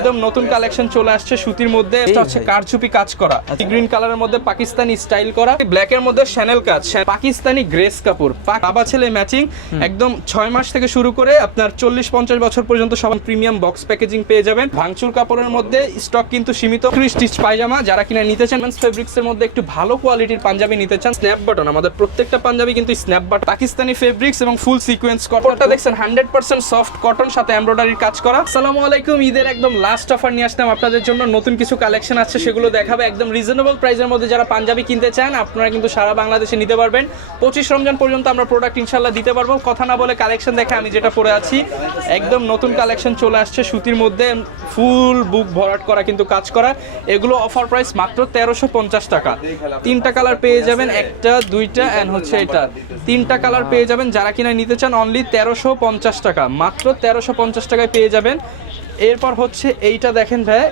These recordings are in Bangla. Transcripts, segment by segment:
একদম নতুন কালেকশন চলে আসছে সুতির মধ্যে। এটা হচ্ছে কারচুপি কাজ করা। গ্রিন কালারের মধ্যে পাকিস্তানি স্টাইল করা। ব্ল্যাক এর মধ্যে শ্যানেল কাজ। পাকিস্তানি গ্রেস কাপড় বাবা ছেলে ম্যাচিং একদম ছয় মাস থেকে শুরু করে আপনার চল্লিশ পঞ্চাশ বছর পর্যন্ত সব প্রিমিয়াম বক্স প্যাকেজিং পেয়ে যাবেন। ভাঙচুর কাপড়ের মধ্যে স্টক কিন্তু সীমিত। স্টিচ পায়জামা যারা কিনা নিতে চান ফেব্রিক্স এর মধ্যে একটু ভালো কোয়ালিটির পাঞ্জাবি নিতে চান স্ন্যাপ বাটন আমাদের প্রত্যেকটা পাঞ্জাবি কিন্তু স্ন্যাপ বাটন পাকিস্তানি ফেব্রিক্স এবং ফুল সিকোয়েন্স কটনটা দেখছেন হান্ড্রেড পার্সেন্ট সফট কটন সাথে এমব্রয়ডারির কাজ করা। আসসালামু আলাইকুম ঈদের একদম লাস্ট অফার নিয়ে আসলাম। আপনাদের জন্য নতুন কিছু কালেকশন আছে, সেগুলো দেখাবে। একদম রিজনেবল প্রাইসের মধ্যে যারা পাঞ্জাবি কিনতে চান, আপনারা কিন্তু সারা বাংলাদেশে নিতে পারবেন। পঁচিশ রমজান পর্যন্ত আমরা প্রোডাক্ট ইনশাল্লাহ দিতে পারব। কথা না বলে কালেকশন দেখে আমি যেটা পরে আছি, একদম নতুন কালেকশন চলে আসছে সুতির মধ্যে ফুল বুক ভরাট করা কিন্তু কাজ করা। এগুলো অফার প্রাইস মাত্র তেরোশো পঞ্চাশ টাকা। তিনটা কালার পেয়ে যাবেন, একটা, দুইটা অ্যান্ড হচ্ছে এটা। তিনটা কালার পেয়ে যাবেন, যারা কিনা নিতে চান অনলি তেরোশো পঞ্চাশ টাকা। মাত্র তেরোশো পঞ্চাশ টাকায় পেয়ে যাবেন। এরপর হচ্ছে এইটা দেখেন ভাই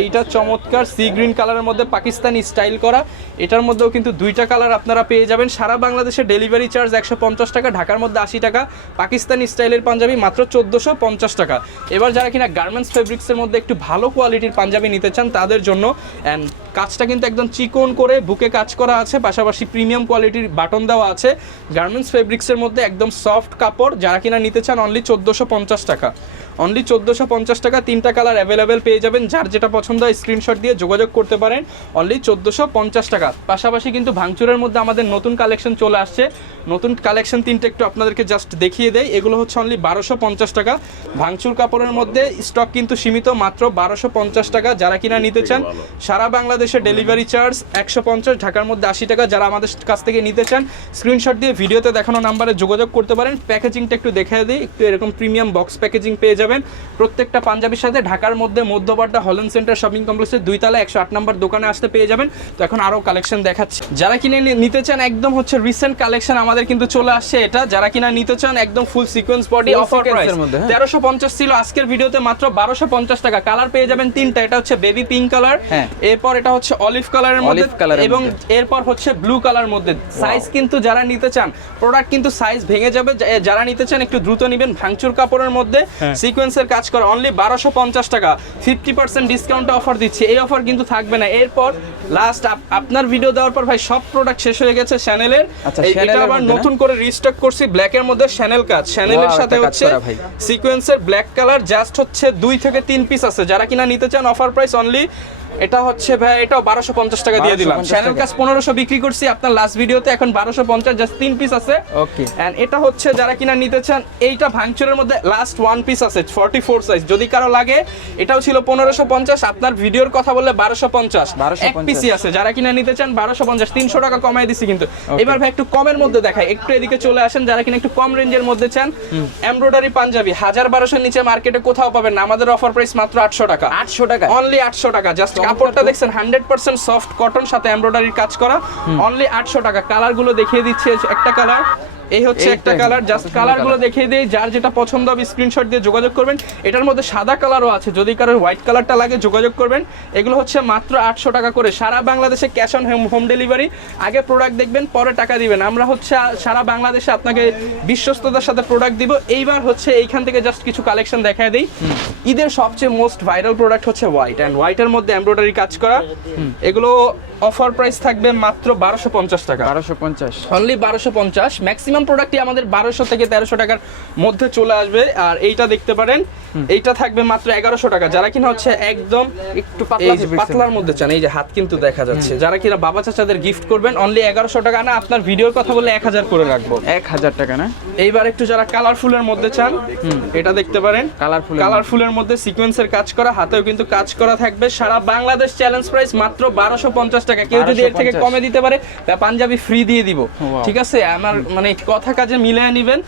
এইটা চমৎকার সি গ্রিন কালারের মধ্যে পাকিস্তানি স্টাইল করা। এটার মধ্যেও কিন্তু দুইটা কালার আপনারা পেয়ে যাবেন। সারা বাংলাদেশে ডেলিভারি চার্জ একশো পঞ্চাশ টাকা ঢাকার মধ্যে আশি টাকা। পাকিস্তানি স্টাইলের পাঞ্জাবি মাত্র চোদ্দোশো পঞ্চাশ টাকা। এবার যারা কিনা গার্মেন্টস ফেব্রিক্সের মধ্যে একটু ভালো কোয়ালিটির পাঞ্জাবি নিতে চান তাদের জন্য অ্যান্ড কাজটা কিন্তু একদম চিকন করে বুকে কাজ করা আছে পাশাপাশি প্রিমিয়াম কোয়ালিটির বাটন দেওয়া আছে। গার্মেন্টস ফেব্রিক্সের মধ্যে একদম সফট কাপড় যারা কিনা নিতে চান অনলি চোদ্দোশো পঞ্চাশ টাকা। অনলি চোদ্দোশো পঞ্চাশ টাকা তিনটা কালার অ্যাভেলেবেল পেয়ে যাবেন যার যেটা পছন্দ হয় স্ক্রিনশট দিয়ে যোগাযোগ করতে পারেন। অনলি চোদ্দোশো পঞ্চাশ টাকা। পাশাপাশি কিন্তু ভাঙচুরের মধ্যে আমাদের নতুন কালেকশন চলে আসছে। নতুন কালেকশন তিনটে একটু আপনাদেরকে জাস্ট দেখিয়ে দেয় এগুলো হচ্ছে অনলি বারোশো পঞ্চাশ টাকা। ভাঙচুর কাপড়ের মধ্যে স্টক কিন্তু সীমিত মাত্র বারোশো পঞ্চাশ টাকা। যারা কিনা নিতে চান সারা বাংলাদেশে ডেলিভারি চার্জ একশো পঞ্চাশ ঢাকার মধ্যে আশি টাকা। যারা আমাদের কাছ থেকে নিতে চান স্ক্রিনশট দিয়ে ভিডিওতে দেখানো নাম্বারে যোগাযোগ করতে পারেন। প্যাকেজিংটা একটু দেখে দিই একটু এরকম প্রিমিয়াম বক্স প্যাকেজিং পেয়ে যাবেন। প্রত্যেকটা পাঞ্জাবির সাথে ঢাকার মধ্যে মধ্যবাড্ডা হলেন সেন্টার শপিং কমপ্লেক্সের দুই তলা একশো আট নম্বর দোকানে আসতে পেয়ে যাবেন। তো এখন আরও কালেকশন দেখাচ্ছি। যারা কিনে নিতে চান একদম হচ্ছে রিসেন্ট কালেকশন আমাদের কিন্তু চলে আসছে এটা। যারা কিনা নিতে চান একদম full sequence body offer price মধ্যে। তেরোশো পঞ্চাশ ছিল আজকের ভিডিওতে মাত্র বারোশো পঞ্চাশ টাকা। কালার পেয়ে যাবেন তিনটা এটা হচ্ছে বেবি পিঙ্ক কালার। এরপর এটা হচ্ছে অলিভ কালারের মধ্যে এবং এরপর হচ্ছে ব্লু কালার মধ্যে। সাইজ কিন্তু যারা নিতে চান প্রোডাক্ট কিন্তু সাইজ ভেঙে যাবে। যারা নিতে চান একটু দ্রুত নেবেন। ভাঙচুর কাপড়ের মধ্যে হ্যাঁ। সিকোয়েন্সের কাজ করে অনলি বারোশো পঞ্চাশ টাকা। ফিফটি পার্সেন্ট ডিসকাউন্ট অফার দিচ্ছে। এই অফার কিন্তু থাকবে না। এরপর লাস্ট আপনার ভিডিও দেওয়ার পর ভাই সব প্রোডাক্ট শেষ হয়ে গেছে চ্যানেলের এটা আবার নতুন করে রিস্টক করছি। ব্ল্যাক এর মধ্যে শ্যানেল কাজ। শ্যানেলের সাথে হচ্ছে সিকোয়েন্সের ব্ল্যাক কালার জাস্ট হচ্ছে দুই থেকে তিন পিস আছে। যারা কিনা নিতে চান অফার প্রাইস অনলি এটা হচ্ছে ভাই এটাও বারোশো পঞ্চাশ টাকা দিয়ে দিলাম। চ্যানেল। কাজ পনেরোশো বিক্রি করছি আপনার লাস্ট ভিডিওতে এখন বারোশো পঞ্চাশ জাস্ট তিন পিস আছে। Okay. এন্ড এটা হচ্ছে যারা কিনা নিতে চান এইটা ভাঙচুরের মধ্যে লাস্ট ওয়ান পিস আছে ফর্টি ফোর সাইজ যদি কারও লাগে এটাও ছিল পনেরোশো পঞ্চাশ আপনার ভিডিওর কথা বললে বারোশো পঞ্চাশ। 1250 এক পিসই আছে যারা কিনা নিতে চান বারোশো পঞ্চাশ তিনশো টাকা কমাই দিছি কিন্তু। এবার ভাই একটু কমের মধ্যে দেখাই একটু এদিকে চলে আসেন যারা কিনা একটু কম রেঞ্জের মধ্যে চান এমব্রয়ডারি পাঞ্জাবি হাজার বারোশোর নিচে মার্কেটে কোথাও পাবেন না আমাদের অফার প্রাইস মাত্র আটশো টাকা। আটশো টাকা। অনলি আটশো টাকা জাস্ট কাপড়টা। দেখছেন হান্ড্রেড পার্সেন্ট সফট কটন সাথে এমব্রয়ডারির কাজ করা। অনলি আটশো টাকা। কালারগুলো দেখিয়ে দিচ্ছে একটা কালার এই হচ্ছে একটা কালার জাস্ট সুন্দর কালারগুলো দেখিয়ে দিই যার যেটা পছন্দ হবে স্ক্রিনশট দিয়ে যোগাযোগ করবেন। এটার মধ্যে সাদা কালারও আছে যদি কারোর হোয়াইট কালারটা লাগে যোগাযোগ করবেন। এগুলো হচ্ছে মাত্র আটশো টাকা করে সারা বাংলাদেশে ক্যাশ অন হোম ডেলিভারি আগে প্রোডাক্ট দেখবেন পরে টাকা দিবেন। আমরা হচ্ছে সারা বাংলাদেশে আপনাকে বিশ্বস্ততার সাথে প্রোডাক্ট দিব। এইবার হচ্ছে এইখান থেকে জাস্ট কিছু কালেকশন দেখায় দিই। ঈদের সবচেয়ে মোস্ট ভাইরাল প্রোডাক্ট হচ্ছে হোয়াইট অ্যান্ড হোয়াইটের মধ্যে এমব্রয়ডারি কাজ করা। এগুলো অফার প্রাইস থাকবে মাত্র বারোশো পঞ্চাশ টাকা। বারোশো পঞ্চাশ। অনলি বারোশো পঞ্চাশ। ম্যাক্সিমাম প্রোডাক্টই আমাদের বারোশো থেকে তেরোশো টাকার মধ্যে চলে আসবে। আর এইটা দেখতে পারেন এইটা থাকবে মাত্র এগারোশো টাকা। যারা কিনা হচ্ছে একদম একটু পাতলার মধ্যে চান এই যে হাত কিন্তু দেখা যাচ্ছে। যারা কিনা বাবা চাচাদের গিফট করবেন অনলি এগারোশো টাকা না আপনার ভিডিওর কথা বলে এক হাজার করে রাখব। এক হাজার টাকা না? এইবার একটু যারা কালারফুলের মধ্যে চান এটা দেখতে পারেন। কালারফুল এর কালারফুলের মধ্যে সিকোয়েন্সের কাজ করা হাতেও কিন্তু কাজ করা থাকবে। সারা বাংলাদেশ চ্যালেঞ্জ প্রাইস মাত্র বারোশো পঞ্চাশ টাকা। কেউ যদি এর থেকে কমে দিতে পারে তা পাঞ্জাবি ফ্রি দিয়ে দিব। ঠিক আছে? আমার মানে কথা কাজে মিলিয়ে নেবেন।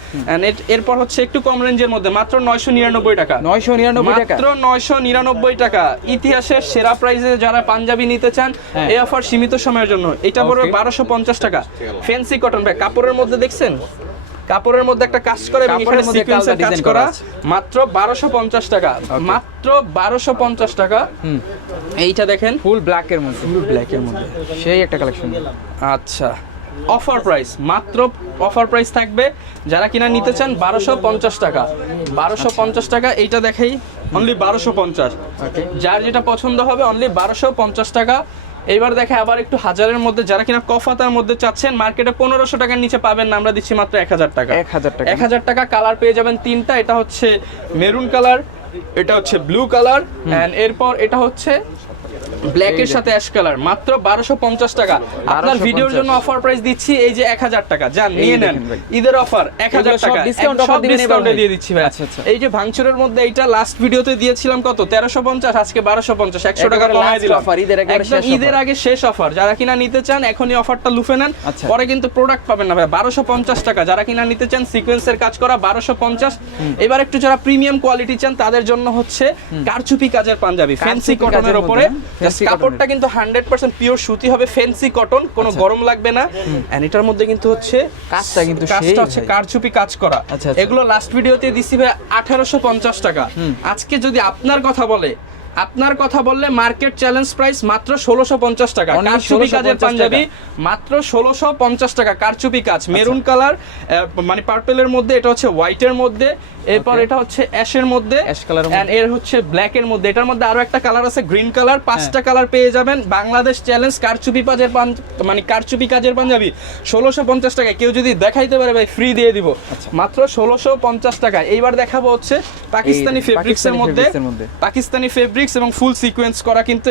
এরপর হচ্ছে একটু কম রেঞ্জের মধ্যে মাত্র নয়শো নিরানব্বই টাকা। নয়শো নিরানব্বই মাত্র নয়শো নিরানব্বই টাকা। ইতিহাসের সেরা প্রাইজে যারা পাঞ্জাবি নিতে চান হ্যাঁ। এই অফার সীমিত সময়ের জন্য। এটা পড়বে বারোশো পঞ্চাশ টাকা। ফ্যান্সি কটন ব্যাগ কাপড়ের মধ্যে দেখছেন? কাপড়ের মধ্যে একটা কাজ করে এবং এখানে সিকোয়েন্সের কাজ করা মাত্র বারোশো পঞ্চাশ টাকা। মাত্র বারোশো পঞ্চাশ টাকা। এইটা দেখেন। ফুল ব্ল্যাকের মধ্যে। ফুল ব্ল্যাকের মধ্যে। সেই একটা কালেকশন আচ্ছা। অফার প্রাইস মাত্র অফার প্রাইস থাকবে। যারা কিনা নিতে চান বারোশো পঞ্চাশ টাকা। বারোশো পঞ্চাশ টাকা। এইটা দেখেই। অনলি বারোশো পঞ্চাশ। যার যেটা পছন্দ হবে অনলি বারোশো পঞ্চাশ টাকা। এইবার দেখে আবার একটু হাজারের মধ্যে যারা কিনা কফাতার মধ্যে চাচ্ছেন মার্কেটে পনেরোশো টাকার নিচে পাবেন না আমরা দিচ্ছি মাত্র এক হাজার টাকা। এক হাজার টাকা। এক হাজার টাকা কালার পেয়ে যাবেন তিনটা এটা হচ্ছে মেরুন কালার এটা হচ্ছে ব্লু কালার এরপর এটা হচ্ছে ব্ল্যাকের সাথে অ্যাশ কালার মাত্র বারোশো পঞ্চাশ টাকা। আপনার ভিডিওর জন্য অফার প্রাইস দিচ্ছি এই যে এক হাজার টাকা। যান নিয়ে নেন। ঈদের অফার এক হাজার এগুলো সব টাকা। discount এক- offer সব ডিসকাউন্টে দিয়ে দিচ্ছি ভাই। আচ্ছা, আচ্ছা। এই যে ভাঙচুরের মধ্যে এইটা লাস্ট ভিডিওতে দিয়েছিলাম কত? তেরোশো পঞ্চাশ আজকে বারোশো পঞ্চাশ একশো টাকা কমায় দিলাম। offer, ঈদের একদম শেষ ঈদের আগে শেষ অফার যারা কিনা নিতে চান এখনই অফারটা লুফে নেন। আচ্ছা। পরে কিন্তু প্রোডাক্ট পাবেন না ভাই। বারোশো পঞ্চাশ টাকা। যারা কিনা নিতে চান সিকোয়েন্সের কাজ করা বারোশো পঞ্চাশ। এবার একটু যারা প্রিমিয়াম কোয়ালিটি চান তাদের জন্য হচ্ছে কারচুপি কাজের পাঞ্জাবি ফ্যান্সি কটনের উপরে কাপড়টা কিন্তু হান্ড্রেড পার্সেন্ট পিওর সুতি হবে ফেন্সি কটন কোনো গরম লাগবে না। এন্ড এটার মধ্যে কিন্তু হচ্ছে কাজটা কিন্তু সেই কাজটা হচ্ছে কারচুপি কাজ করা। আচ্ছা, আচ্ছা। এগুলো লাস্ট ভিডিওতে দিছি ভাই আঠারোশো পঞ্চাশ টাকা। আজকে যদি আপনার কথা বলে আপনার কথা বললে মার্কেট চ্যালেঞ্জ প্রাইস মাত্র ষোলোশো পঞ্চাশ টাকা। কারচুপি কাজের পাঞ্জাবি মাত্র ষোলোশো পঞ্চাশ টাকা। কারচুপি কাজ মেরুন কালার মানে পার্পেলের মধ্যে এটা হচ্ছে হোয়াইটের মধ্যে এরপর এটা হচ্ছে অ্যাশের মধ্যে এর হচ্ছে ব্ল্যাক এর মধ্যে। এটার মধ্যে আরও একটা কালার আছে গ্রিন কালার পাঁচটা কালার পেয়ে যাবেন। বাংলাদেশ চ্যালেঞ্জ কারচুপি কাজের মানে কারচুপি কাজের পাঞ্জাবি ষোলোশো পঞ্চাশ টাকা কেউ যদি দেখাইতে পারে ভাই ফ্রি দিয়ে দিব। মাত্র ষোলোশো পঞ্চাশ টাকা এইবার দেখাবো হচ্ছে পাকিস্তানি ফেব্রিক্স এর পাকিস্তানি মধ্যে। fabrics এর মধ্যে। ফেব্রিক্স এবং ফুল সিকোয়েন্স করা কিন্তু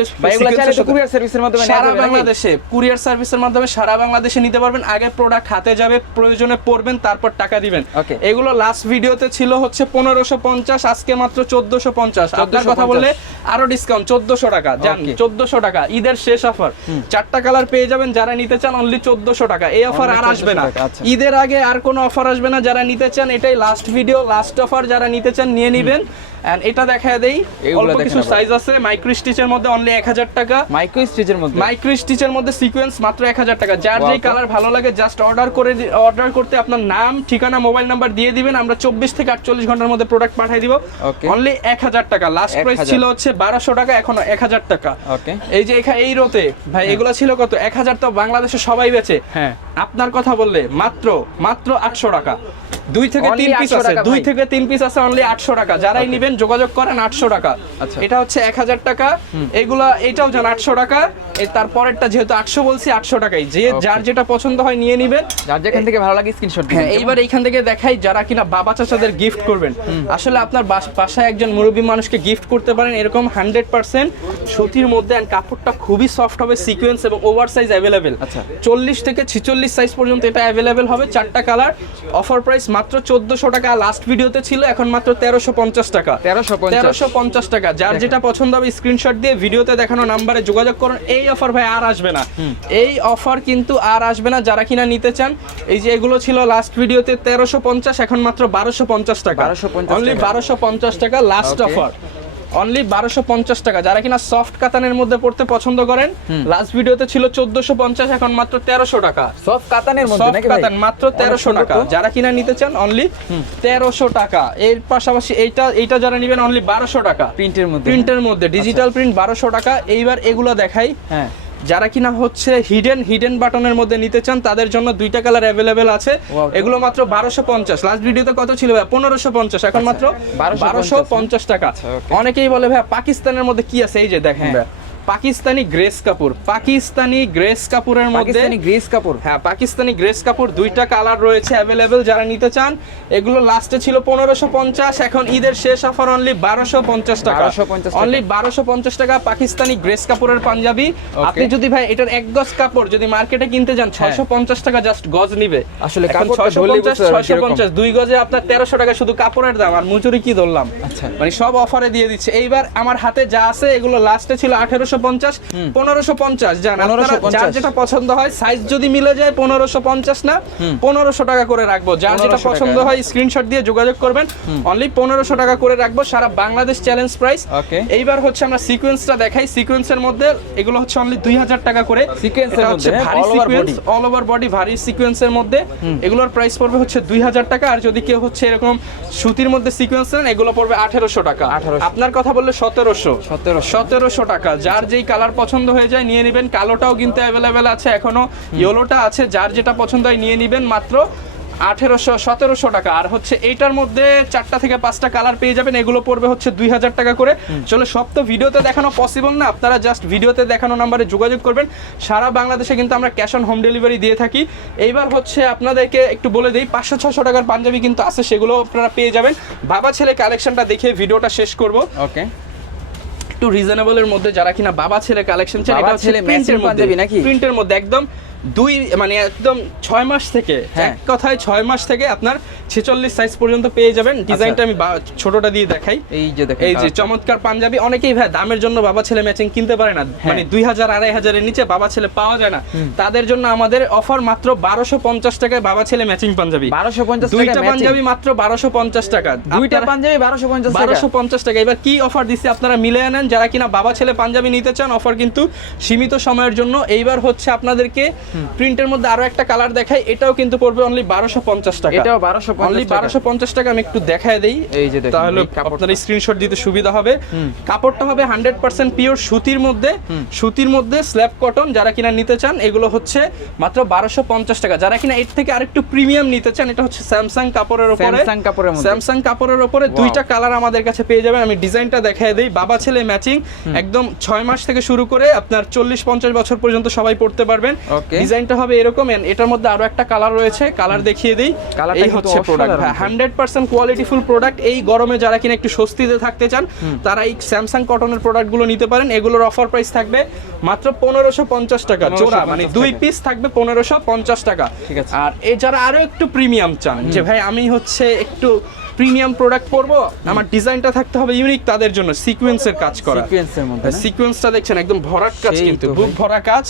কুরিয়ার সার্ভিসের মাধ্যমে সারা বাংলাদেশে কুরিয়ার সার্ভিসের মাধ্যমে সারা বাংলাদেশে নিতে পারবেন। আগে প্রোডাক্ট হাতে যাবে প্রয়োজনে পড়বেন তারপর টাকা দিবেন। এগুলো লাস্ট ভিডিওতে ছিল হচ্ছে পনেরোশো পঞ্চাশ আজকে মাত্র চোদ্দশো পঞ্চাশ। আপনার কথা বললে আরও ডিসকাউন্ট চোদ্দশো টাকা জান Okay. চোদ্দশো টাকা ঈদের শেষ অফার চারটা কালার পেয়ে যাবেন যারা নিতে চান অনলি চোদ্দশো টাকা। এই অফার আর আসবে না। 1400 টাকা, আচ্ছা। ঈদের আগে আর কোনো অফার আসবে না। যারা নিতে চান এটাই লাস্ট ভিডিও লাস্ট অফার যারা নিতে চান নিয়ে নিবেন। এন্ড এটা দেখা দেই। অল্প কিছু সাইজ আছে। মাইক্রো স্টিচের মধ্যে অনলি এক হাজার টাকা। মাইক্রো স্টিচের মধ্যে? মাইক্রো স্টিচের মধ্যে সিকোয়েন্স মাত্র এক হাজার টাকা। যার যেই কালার ভালো লাগে জাস্ট অর্ডার করে অর্ডার করতে আপনার নাম ঠিকানা মোবাইল নাম্বার দিয়ে দিবেন। আমরা চব্বিশ থেকে আটচল্লিশ ঘণ্টার মধ্যে প্রোডাক্ট পাঠিয়ে দিব। অনলি এক হাজার টাকা। লাস্ট 1000 প্রাইস ছিল হচ্ছে বারোশো টাকা এখন এক হাজার টাকা। ওকে এই যে এখা- এই রোতে ভাই এগুলো ছিল কত? এক হাজার তো বাংলাদেশে সবাই বেচে। হ্যাঁ। আপনার কথা বললে মাত্র মাত্র আটশো টাকা। দুই থেকে তিন পিস 800 আছে দুই। থেকে তিন পিস আছে অনলি আটশো টাকা। যারাই নিবেন যোগাযোগ করেন আটশো টাকা। আচ্ছা। এটা হচ্ছে এক হাজার টাকা। এগুলা এটাও যান আটশো টাকা। তারপরেরটা যেহেতু আটশো বলছি আটশো টাকাই। যে যার যেটা পছন্দ হয় নিয়ে নিবেন। যার যেখান থেকে ভালো লাগে স্ক্রিনশট হ্যাঁ এইবার এইখান থেকে দেখাই যারা কিনা বাবা চাচাদের গিফট করবেন। আসলে আপনার বাসায় একজন মুরব্বী মানুষকে গিফট করতে পারেন এরকম হান্ড্রেড পার্সেন্ট সুতির মধ্যে and কাপড়টা খুবই সফট হবে সিকোয়েন্স এবং ওভার সাইজ অ্যাভেলেবেল আচ্ছা। চল্লিশ থেকে ছিচল্লিশ সাইজ পর্যন্ত এটা অ্যাভেলেবেল হবে চারটা কালার অফার প্রাইস মাত্র চোদ্দশো টাকা লাস্ট ভিডিওতে ছিল এখন মাত্র তেরোশো পঞ্চাশ টাকা। তেরোশো তেরোশো পঞ্চাশ টাকা। যার যেটা পছন্দ হবে স্ক্রিনশট দিয়ে ভিডিওতে দেখানো নাম্বারে যোগাযোগ করুন। এই অফার ভাই আর আসবে না। এই অফার কিন্তু আর আসবে না। যারা কিনা নিতে চান এই যে এগুলো ছিল লাস্ট ভিডিওতে তেরোশো পঞ্চাশ এখন মাত্র বারোশো পঞ্চাশ টাকা। বারোশো পঞ্চাশ বারোশো পঞ্চাশ টাকা লাস্ট অফার অনলি বারোশো পঞ্চাশ টাকা। যারা কিনা সফট কাতানের মধ্যে পড়তে পছন্দ করেন লাস্ট ভিডিওতে ছিল চোদ্দশো পঞ্চাশ এখন মাত্র তেরোশো টাকা। সফট কাতানের সফট কাতান মাত্র তেরোশো টাকা। যারা কিনা নিতে চান অনলি তেরোশো টাকা। এর পাশাপাশি এইটা এইটা যারা নেবেন অনলি বারোশো টাকা। প্রিন্টের মধ্যে। প্রিন্টের মধ্যে ডিজিটাল প্রিন্ট বারোশো টাকা। এইবার এগুলো দেখাই। হ্যাঁ। যারা কিনা হচ্ছে হিডেন হিডেন বাটনের মধ্যে নিতে চান তাদের জন্য দুইটা কালার অ্যাভেলেবেল আছে। এগুলো মাত্র বারোশো পঞ্চাশ। লাস্ট ভিডিওতে কত ছিল ভাই পনেরোশো পঞ্চাশ। এখন মাত্র বারোশো পঞ্চাশ। টাকা। অনেকেই বলে ভাই পাকিস্তানের মধ্যে কি আছে? এই যে দেখেন হ্যাঁ। ভাই পাকিস্তানি গ্রেস কাপড় পাকিস্তানি গ্রেস কাপড়ের মধ্যে গ্রেস কাপড় হ্যাঁ পাকিস্তানি গ্রেস কাপড় দুইটা কালার রয়েছে অ্যাভেলেবেল যারা নিতে চান। এগুলো লাস্টে ছিল পনেরোশো পঞ্চাশ এখন ঈদের শেষ অফার অনলি বারোশো পঞ্চাশ টাকা। অনলি বারোশো পঞ্চাশ টাকা পাকিস্তানি গ্রেস কাপড়ের পাঞ্জাবি। আপনি যদি ভাই এটার এক গজ কাপড় যদি মার্কেটে কিনতে যান ছয়শো পঞ্চাশ টাকা জাস্ট গজ নিবে। হ্যাঁ। আসলে এখন কাপড়টা 650, ধরলেই বুঝতে পারবেন 650, দুই গজে আপনার তেরোশো টাকা শুধু কাপড়ের দাম আর মজুরি কি ধরলাম? আচ্ছা। মানে সব অফারে দিয়ে দিচ্ছে। এইবার আমার হাতে যা আছে এগুলো লাস্টে ছিল আঠেরোশো পঞ্চাশ পনেরোশো পঞ্চাশ জান আপনারা 1550 যার যেটা পছন্দ হয় সাইজ যদি মিলে যায় পনেরোশো পঞ্চাশ না পনেরোশো টাকা করে রাখব। যার যেটা পছন্দ হয় স্ক্রিনশট দিয়ে যোগাযোগ করবেন। অনলি পনেরোশো টাকা করে রাখব সারা বাংলাদেশ চ্যালেঞ্জ প্রাইস এইবার হচ্ছে আমরা সিকোয়েন্সটা দেখাই। সিকোয়েন্সের মধ্যে এগুলো হচ্ছে অনলি দুই হাজার টাকা করে। Sequence হচ্ছে ভারী সিকোয়েন্স অল ওভার বডি ভারী সিকোয়েন্সের মধ্যে। এগুলোর প্রাইস পড়বে হচ্ছে দুই হাজার টাকা আর যদি কেউ হচ্ছে এরকম সুতির মধ্যে সিকোয়েন্স নেন এগুলো পড়বে আঠেরোশো টাকা। আপনার কথা বললে সতেরোশো। সতেরোশো টাকা। যার যেই কালার পছন্দ হয়ে যায় নিয়ে নেবেন। কালোটাও কিন্তু অ্যাভেলেবেল আছে এখনও। ইয়েলোটা আছে যার যেটা পছন্দ হয় নিয়ে নেবেন মাত্র আঠেরোশো সতেরোশো টাকা। আর হচ্ছে এইটার মধ্যে চারটা থেকে পাঁচটা কালার পেয়ে যাবেন। এগুলো পড়বে হচ্ছে দুই হাজার টাকা করে। চলো সব তো ভিডিওতে দেখানো পসিবল না। আপনারা জাস্ট ভিডিওতে দেখানো নাম্বারে যোগাযোগ করবেন। সারা বাংলাদেশে কিন্তু আমরা ক্যাশ অন হোম ডেলিভারি দিয়ে থাকি। এইবার হচ্ছে আপনাদেরকে একটু বলে দিই পাঁচশো ছশো টাকার পাঞ্জাবি কিন্তু আছে সেগুলো আপনারা পেয়ে যাবেন। বাবা ছেলে কালেকশনটা দেখে ভিডিওটা শেষ করব। ওকে একটু রিজনেবলের মধ্যে যারা কিনা বাবা ছেলে কালেকশন চান বাবা এটা ছেলে মধ্যে পাঞ্জাবি নাকি? প্রিন্টের মধ্যে একদম দুই মানে একদম ছয় মাস থেকে হ্যাঁ। এক কথায় ছয় মাস থেকে আপনার ছেচল্লিশ সাইজ পর্যন্ত পেয়ে যাবেন। ডিজাইনটা আমি ছোটটা দিয়ে দেখাই। এই যে দেখেন এই যে চমৎকার পাঞ্জাবি। অনেকেই ভাই দামের জন্য বাবা ছেলে ম্যাচিং কিনতে পারে না। হ্যাঁ। মানে দুই হাজার আড়াই হাজারের নিচে বাবা ছেলে পাওয়া যায় না। তাদের জন্য আমাদের অফার মাত্র বারোশো পঞ্চাশ টাকায় বাবা ছেলে ম্যাচিং পাঞ্জাবি। বারোশো পঞ্চাশ দুইটা পাঞ্জাবি মাত্র বারোশো পঞ্চাশ টাকা। দুইটা পাঞ্জাবি 1250 পঞ্চাশ বারোশো পঞ্চাশ টাকা। এবার কি অফার দিচ্ছে আপনারা মিলে আনেন যারা কিনা বাবা ছেলে পাঞ্জাবি নিতে চান অফার কিন্তু সীমিত সময়ের জন্য। এইবার হচ্ছে আপনাদেরকে প্রিন্টের মধ্যে আরও একটা কালার দেখাই এটাও কিন্তু পড়বে অনলি বারোশো পঞ্চাশ টাকা। এটাও 1250 অনলি বারোশো পঞ্চাশ টাকা আমি একটু দেখায় দেই। এই যে তাহলে আপনার স্ক্রিনশট দিতে সুবিধা হবে। কাপড়টা হবে হান্ড্রেড পার্সেন্ট পিওর সুতির মধ্যে। সুতির মধ্যে স্ল্যাব কটন যারা কিনা নিতে চান এগুলো হচ্ছে মাত্র বারোশো পঞ্চাশ টাকা। যারা কিনা এর থেকে আরেকটু প্রিমিয়াম নিতে চান এটা হচ্ছে স্যামসাং কাপড়ের উপরে। স্যামসাং কাপড়ের মধ্যে। স্যামসাং কাপড়ের উপরে দুইটা কালার আমাদের কাছে পেয়ে যাবেন। আমি ডিজাইনটা দেখায় দিই। বাবা ছেলে ম্যাচিং একদম ছয় মাস থেকে শুরু করে আপনার চল্লিশ পঞ্চাশ বছর পর্যন্ত সবাই পড়তে পারবেন. ডিজাইনটা হবে এরকম এটার মধ্যে আরও একটা কালার রয়েছে। কালার দেখিয়ে দিই। এই হচ্ছে product. Hundred percent qualityful product এই গরমে যারা কিনা একটু স্বস্তিতে থাকতে চান তারা এই স্যামসাং কটনের প্রোডাক্টগুলো নিতে পারেন। এগুলোর অফার প্রাইস থাকবে মাত্র পনেরোশো পঞ্চাশ টাকা। জোড়া মানে দুই পিস থাকবে পনেরোশো পঞ্চাশ টাকা। ঠিক আছে। আর এই যারা আরও একটু প্রিমিয়াম চান যে ভাই আমি হচ্ছে একটু প্রিমিয়াম প্রোডাক্ট পরবো? আমার ডিজাইনটা থাকতে হবে ইউনিক তাদের জন্য সিকোয়েন্সের কাজ করা। সিকোয়েন্সের মধ্যে? সিকোয়েন্সটা দেখছেন একদম ভরাট কাজ কিন্তু বুক ভরা কাজ।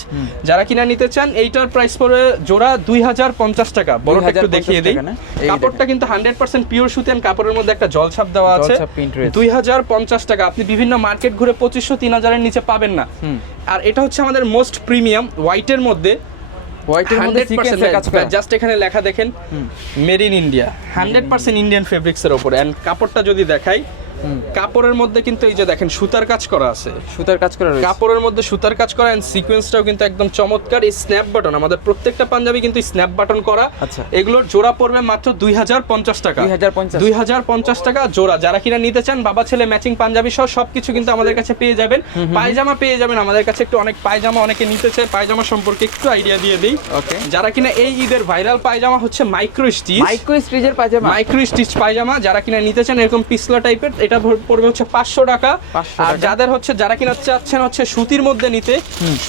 যারা কিনা নিতে চান এইটার প্রাইস পড়বে জোড়া দুই হাজার পঞ্চাশ টাকা। বড়টা একটু দেখিয়ে দিই। কাপড়টা কিন্তু হান্ড্রেড পার্সেন্ট পিওর সুতেন কাপড়ের মধ্যে একটা জলছাপ দেওয়া আছে। দুই হাজার পঞ্চাশ টাকা। আপনি বিভিন্ন মার্কেট ঘুরে পঁচিশশো তিন হাজারের নিচে পাবেন না। আর এটা হচ্ছে আমাদের মোস্ট প্রিমিয়াম হোয়াইটের মধ্যে হোয়াইটের মধ্যে সিকোয়েন্সের কাজ করা। জাস্ট এখানে লেখা দেখেন made in India hundred percent Indian ফেব্রিক্সের উপরে। অ্যান্ড কাপড়টা যদি দেখাই কাপড়ের মধ্যে কিন্তু এই যে দেখেন সুতার কাজ করা আছে। সুতার কাজ করা রয়েছে। কাপড়ের মধ্যে সুতার কাজ করা এন্ড সিকোয়েন্সটাও কিন্তু একদম চমৎকার। এই স্ন্যাপ বাটন আমাদের প্রত্যেকটা পাঞ্জাবি কিন্তু স্ন্যাপ বাটন করা। আচ্ছা। এগুলোর জোড়া পড়বে মাত্র দুই হাজার পঞ্চাশ টাকা। 2050 দুই হাজার পঞ্চাশ টাকা জোড়া। যারা কিনা নিতে চান বাবা ছেলে ম্যাচিং পাঞ্জাবি সহ সবকিছু কিন্তু আমাদের কাছে পেয়ে যাবেন। পায়জামা পেয়ে যাবেন। আমাদের কাছে একটু অনেক পায়জামা অনেকে নিতে চায় পায়জামা সম্পর্কে একটু আইডিয়া দিয়ে দিই। ওকে যারা কিনা এই ঈদের ভাইরাল পায়জামা হচ্ছে মাইক্রো স্টিচ মাইক্রো স্টিচের পায়জামা। মাইক্রো স্টিচ পায়জামা যারা কিনা নিতে চান এরকম পিছলা টাইপের এটা পড়বে হচ্ছে পাঁচশো টাকা। আর যাদের হচ্ছে যারা কিনা চাচ্ছেন হচ্ছে সুতির মধ্যে নিতে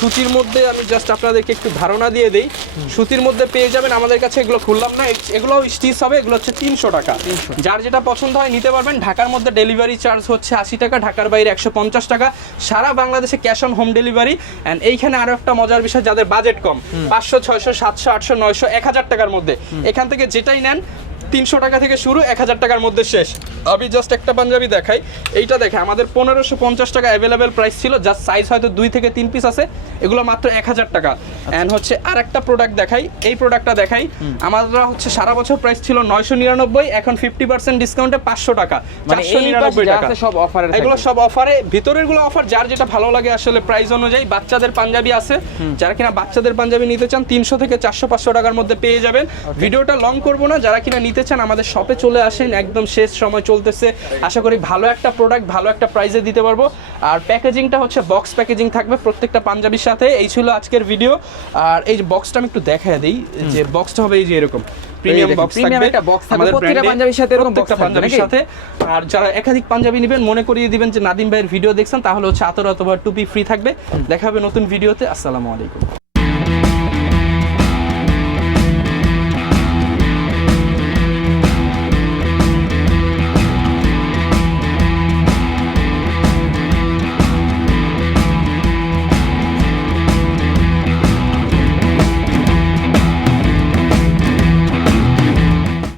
সুতির মধ্যে আমি জাস্ট আপনাদেরকে একটু ধারণা দিয়ে দেই। সুতির মধ্যে পেয়ে যাবেন আমাদের কাছে এগুলো খুললাম না এগ- এগুলো স্টিচ হবে এগুলো হচ্ছে তিনশো টাকা। যার যেটা পছন্দ হয় নিতে পারবেন। ঢাকার মধ্যে ডেলিভারি চার্জ হচ্ছে আশি টাকা ঢাকার বাইরে একশো পঞ্চাশ টাকা। সারা বাংলাদেশে cash on home delivery and এইখানে আরও একটা মজার বিষয় যাদের বাজেট কম পাঁচশো ছয়শো সাতশো আটশো নয়শো এক হাজার টাকার মধ্যে। এখান থেকে যেটাই নেন তিনশো টাকা থেকে শুরু এক হাজার টাকার মধ্যে শেষ। আমি জাস্ট একটা পাঞ্জাবি দেখাই। এইটা দেখে আমাদের পনেরোশো পঞ্চাশ টাকা অ্যাভেলেবেল প্রাইস ছিল জাস্ট সাইজ হয়তো দুই থেকে তিন পিস আছে এগুলো মাত্র এক হাজার টাকা। অ্যান্ড হচ্ছে আর একটা প্রোডাক্ট দেখাই এই প্রোডাক্টটা দেখাই আমরা হচ্ছে সারা বছর প্রাইস ছিল নয়শো নিরানব্বই এখন ফিফটি পার্সেন্ট ডিসকাউন্টে পাঁচশো টাকা মানে চারশো নিরানব্বই টাকা। সব অফারে এগুলো সব অফারে ভিতরেরগুলো অফার যার যেটা ভালো লাগে আসলে প্রাইস অনুযায়ী বাচ্চাদের পাঞ্জাবি আছে। যারা কিনা বাচ্চাদের পাঞ্জাবি নিতে চান তিনশো থেকে চারশো পাঁচশো টাকার মধ্যে পেয়ে যাবেন। ভিডিওটা লং করব না যারা কিনা নিতে চান আমাদের শপে চলে আসেন একদম শেষ সময় চলতেছে। আশা করি ভালো একটা প্রোডাক্ট ভালো একটা প্রাইসে দিতে পারব। আর প্যাকেজিংটা হচ্ছে বক্স প্যাকেজিং থাকবে প্রত্যেকটা পাঞ্জাবির সাথে। এই ছিল আজকের ভিডিও আর এই যে বক্সটা আমি একটু দেখায় দিই যে বক্সটা হবে এই যে এরকম। প্রিমিয়াম বক্স থাকবে। একটা box থাকবে। প্রত্যেকটা পাঞ্জাবির সাথে এরকম box পাঞ্জাবির সাথে। আর যারা একাধিক পাঞ্জাবি নেবেন মনে করিয়ে দিবেন যে নাদিম ভাইয়ের ভিডিও দেখছেন তাহলে হচ্ছে আতর অথবা টুপি ফ্রি থাকবে। দেখা হবে নতুন ভিডিওতে আসসালামু আলাইকুম।